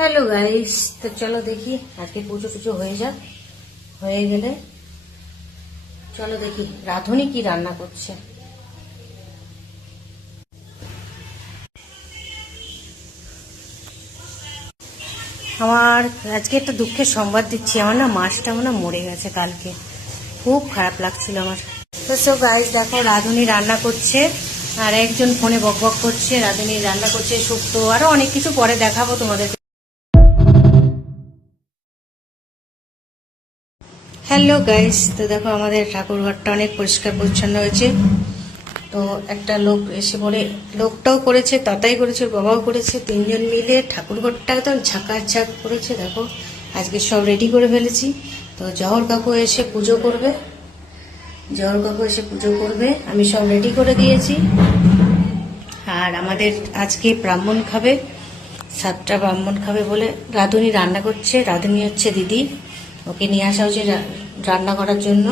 Hello guys, তো চলো দেখি আজকে পুজো টুজো হয়ে যাক। হয়ে গেলে চলো দেখি রাধুনি কি রান্না করছে। আমার আজকে একটা দুঃখের সংবাদ দিচ্ছি, আমার না মাছটা মনে মরে গেছে কালকে, খুব খারাপ লাগছিল আমার। তো সো গাইস দেখো রাধুনি রান্না করছে, আর একজন ফোনে বক বক করছে। রাধুনি রান্না করছে শুক্তো, আরো অনেক কিছু পরে দেখাবো তোমাদের। হ্যালো গাইস, তো দেখো আমাদের ঠাকুর ঘরটা অনেক পরিষ্কার পরিচ্ছন্ন হয়েছে। তো একটা লোক এসে বলে, লোকটাও করেছে, তাতাই করেছে, বাবাও করেছে, তিনজন মিলে ঠাকুর ঘরটা একদম ঝাঁকাঝাঁক করেছে। দেখো আজকে সব রেডি করে ফেলেছি। তো জহর কাকু এসে পুজো করবে, আমি সব রেডি করে দিয়েছি। আর আমাদের আজকে ব্রাহ্মণ খাবে, 7টা ব্রাহ্মণ খাবে বলে রাঁধুনি রান্না করছে। রাঁধুনি হচ্ছে দিদি, ওকে নিয়ে আসা হয়েছে রান্না করার জন্য।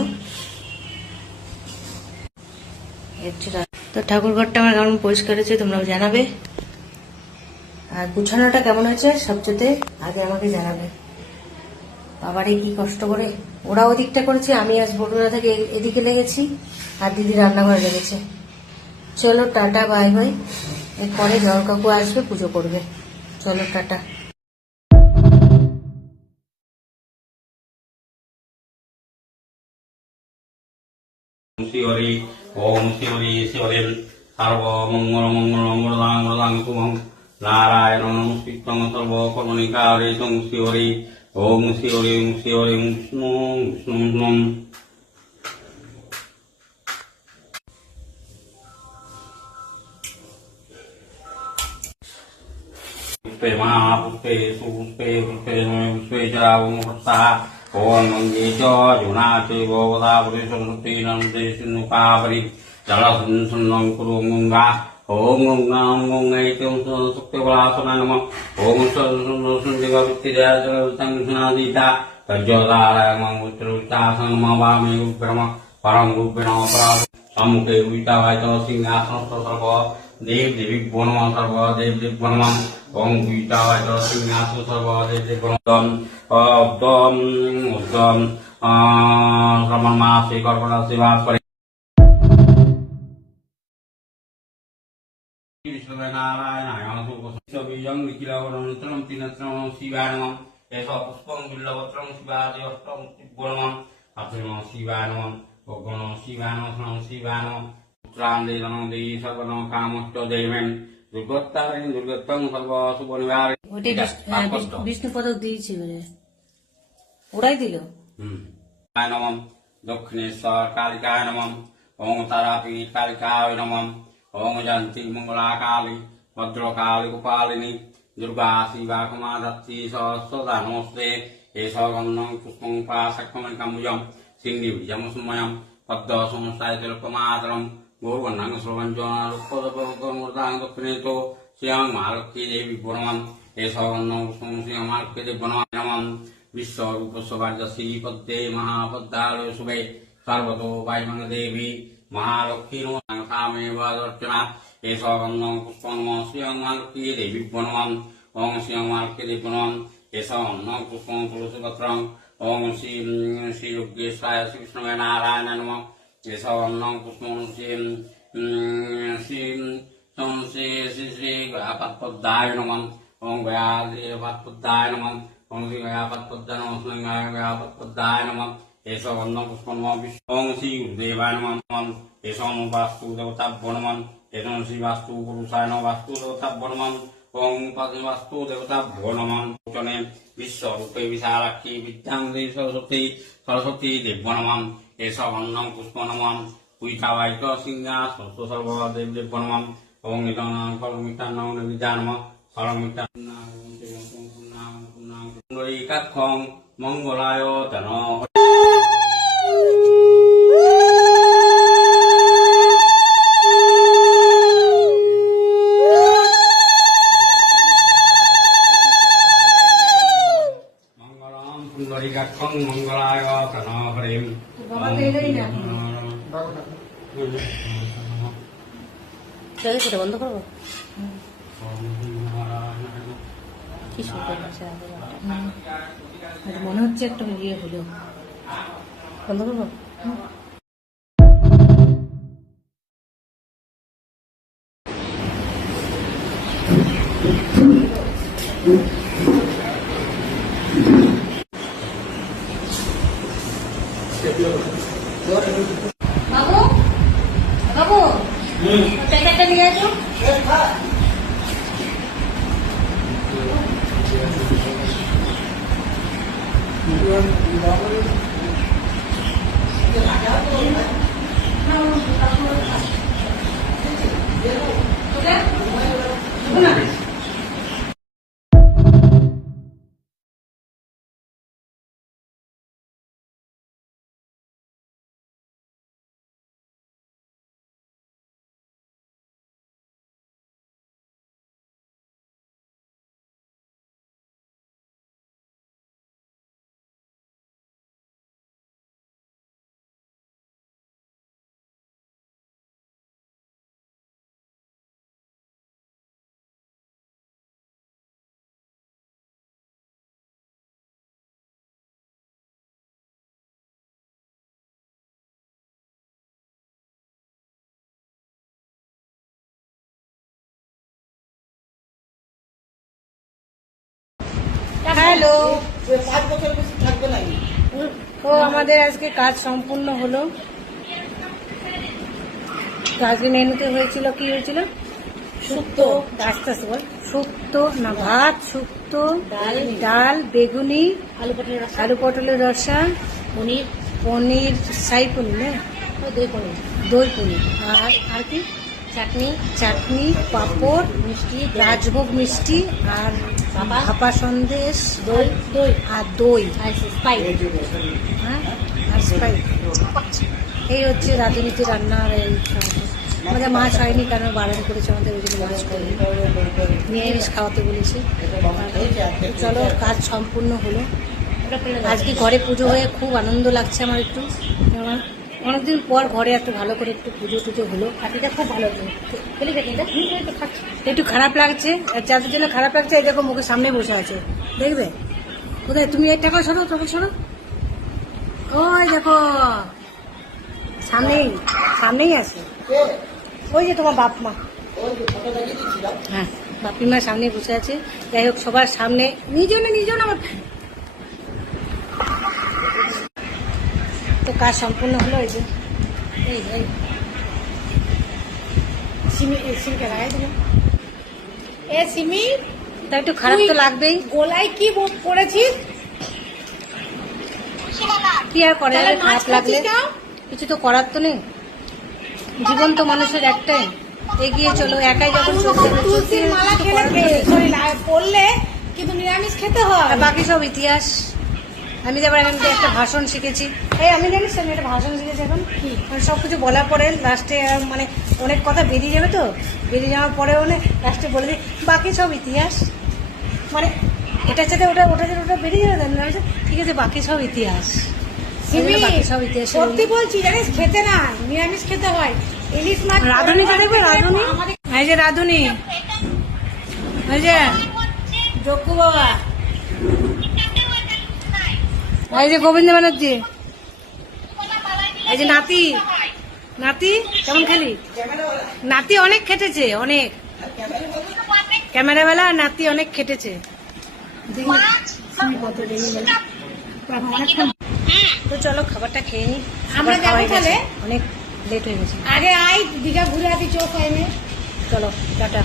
তো ঠাকুর ঘরটা আমার কেমন পরিষ্কার হয়েছে তোমরাও জানাবে, আর গুছানোটা কেমন হয়েছে সবচেয়ে আগে আমাকে জানাবে। বাবারে কি কষ্ট করে ওরা ওদিকটা করেছে, আমি আজ বটুরা থেকে এদিকে লেগেছি, আর দিদি রান্নাঘরে লেগেছে। চলো টাটা বাই বাই, এরপরে জল কাকু আসবে পুজো করবে। চলো টাটা। শিবরি ওম শিবরি শিবরিম সর্বমঙ্গলমঙ্গলমঙ্গলাং শুভং নারায়ণং নমস্কৃত্যং সর্বকর্মণিকারিতং শিবরি ওম শিবরিং শিবরিং বিষ্ণু বিষ্ণু पुष्पे महापुष्पे सुपुष्पे पुष्पे पुष्पे चावमुखस्ता ओम मंगे च जुना चैव वदावरे सरस्वती नमस्ते सिन्धुकावरि जलसुन्नं कुरु गंगा ओम गंगा गंगैत्यं सत्यवलासना नमः ओम सरस्वतीदेवा वित्तिजयसंसनादिता तज्जोदारयमं उत्तरोत्तासनमवामि उग्रम परम रूपेण अपराध सम्मुखे उयितावायत सिंहासनस्थ सर्व देव देवी नमः सर्व देव देव नमः ओम गीतावायत सिंहासन सर्व देव देव नमः ओम उद्दम श्रवण मासे कर्कट सेवा परि विष्णुनारायणाय नमः विकिलवरणं तिनत्रं शिवाय नमः एष पुष्पं बिल्लवत्रं शिवाय अष्टं गुणम् अथर्व शिवाय नमः ओगण शिवाय नमः शिवाय नमः उत्तरान्देनं देहि सर्वनं कामश्च देवेन দুর্গত্তারিণ দুর্গত্তং সর্ব শুভ নিবারী। বিষ্ণু পদক দিয়েছি ওরাই দিল। নমঃ দক্ষিণেশ্বর কালিকায় নমঃ ওম তারাপীঠ কালিকায় নমঃ ওম জয়ন্তী মঙ্গলা কালী ভদ্রকালী গোপালিনী দুর্গা শিবা ক্ষমা ধাত্রী সহস্রদা নমস্তে এষ গন্ধং পুষ্পং পাশাক্ষমণিকাম্বুজং সিংহীবীজমসময়ং পদ্ম সমস্তায় জলপমাতরম গৌরবর্ণাং শ্রবঞ্জনারূপদপমূর্তাং দক্ষিণেতো শ্রিয়াং মহালক্ষ্মী দেবী বনমন এষ গন্ধং পুষ্পং শ্রিয়াং মহালক্ষ্মী দেবী বনমন নমঃ বিশ্বরূপস্য ভার্যশ্রী পদ্মে মহাপদ্মালয় শুভে সর্বতো পাইমং দেবী মহালক্ষ্মী নমঃ সামেব দর্শনা এষ গন্ধং পুষ্পং নমঃ শ্রিয়াং মহালক্ষ্মী দেবী বনমন ওং শ্রিয়াং মহালক্ষ্মী দেবী বনমন এষ গন্ধং পুষ্পং তুলসীপত্রং ওং শ্রী শ্রী যোগেশ্বরায় শ্রী বিষ্ণুবে নারায়ণ নমঃ এষ গন্ধং পুষ্পং শ্রী শ্রী শ্রী শ্রী শ্রী গয়াপদ্পদ্মায় নমঃ ওং গয়াপদ্পদ্মায় নমঃ ওং শ্রী গয়াপদ্পদ্মায় নমঃ শ্রী গয়াপদ্পদ্মায় নমঃ এষ গন্ধং পুষ্পং নমঃ ওং শ্রী গুরুদেবায় নমঃ এষ বাস্তু দেবতাভ্যো নমঃ এষ শ্রী বাস্তু পুরুষায় নমঃ বাস্তু দেবতাভ্যো নমঃ ওং পাদে বাস্তু দেবতাভ্যো নমঃ চনে বিশ্বরূপে বিশালাক্ষী বিদ্যাং দেবী সরস্বতী সরস্বতী দেব্যো নমঃ এষ গন্ধং পুষ্প নমঃ উইতাবায়িত সিংহাসন সর্ব দেব দেব্যো নমঃ ওং ইদং ফলমিতান্নং নিবিজা নমঃ ফলমিতান্নং মঙ্গলায় তন মঙ্গলায় তন হরিম সেটা বন্ধ করবো। কি সুন্দর আছে মনে হচ্ছে একটা ইয়ে হলো বন্ধ করবো। বাবু বাবু প্যাকেটটা নিয়ে আসো। হ্যালো, তো আমাদের আজকে কাজ সম্পূর্ণ হলো। আজকে মেনুতে হয়েছিল, কি হয়েছিল? শুক্তো, আস্তে আস্তে বল। শুক্তো না, ভাত, শুক্তো, ডাল, বেগুনি, আলু পটলের রসা, পনির ছাই পনির না, দই পনির, আর কি চাটনি, পাঁপড়, মিষ্টি, রাজভোগ মিষ্টি, আর ভাপা সন্দেশ, দই আর স্প্রাইট। হ্যাঁ, আর স্প্রাইট। এই হচ্ছে রাঁধুনিতে রান্না। আর এই আমাদের মাছ হয়নি, কারণ বারণ করেছে আমাদের, ওই জন্য মাছ করেনি, নিরামিষ খাওয়াতে বলেছে। চলো, কাজ সম্পূর্ণ হলো। আজকে ঘরে পুজো হয়ে খুব আনন্দ লাগছে আমার একটু। অনেকদিন পর ঘরে এত ভালো করে একটু পুজো টুজো হলো। এটা খুব ভালো একটু খারাপ লাগছে, যাদের জন্য খারাপ লাগছে, এই দেখো মুখের সামনে বসে আছে, দেখবে কোথায়? তুমি একটা করে সরো, তখন সরো, ওই দেখো সামনেই আছে, ওই যে তোমার বাপ মা। হ্যাঁ, বাপি মা সামনে বসে আছে। যাই হোক, সবার সামনে নিজজন আমার তো কাজ সম্পূর্ণ হলো। এই যে এই সিমকে লাগাই দিল। সিমি, তাই একটু খারাপ তো লাগবেই। গোলায় কি করেছিস? কি আর করে, খারাপ লাগলে কিছু তো করার তো নেই। জীবন তো মানুষের একটাই, এগিয়ে চলো। একাই যখন তুলসীর মালা পড়লে কিন্তু নিরামিষ খেতে হয়, বাকি সব ইতিহাস। আমি যেবার একটা ভাষণ শিখেছি, আমি জানিস আমি একটা ভাষণ শিখেছি এখন। সবকিছু বলার পরে লাস্টে মানে অনেক কথা বেরিয়ে যাবে, তো বেরিয়ে যাওয়ার পরে লাস্টে বলে দিই বাকি সব ইতিহাস। মানে এটার সাথে ওটা বেরিয়ে যাবে, ঠিক আছে, বাকি সব ইতিহাস। সব ইতিহাস সত্যি বলছি, জানিস, খেতে না, নিরামিষ খেতে হয়। ইলিশ মাছ রাঁধুনি, দেখবে রাঁধুনি, এই যে রাঁধুনি, এই যে জক্কু বাবা, এই যে গোবিন্দ ব্যানার্জি, এই যে নাতি কেমন খেলি? নাতি অনেক খেটেছে, অনেক ক্যামেরাবেলা নাতি অনেক খেটেছে। তো চলো খাবারটা খেয়ে নি, আমরা যাবো তাহলে, অনেক লেট হয়ে গেছে। আগে আই দীঘা ঘুরে আসি, চোখ হয়নি। চলো টাটা।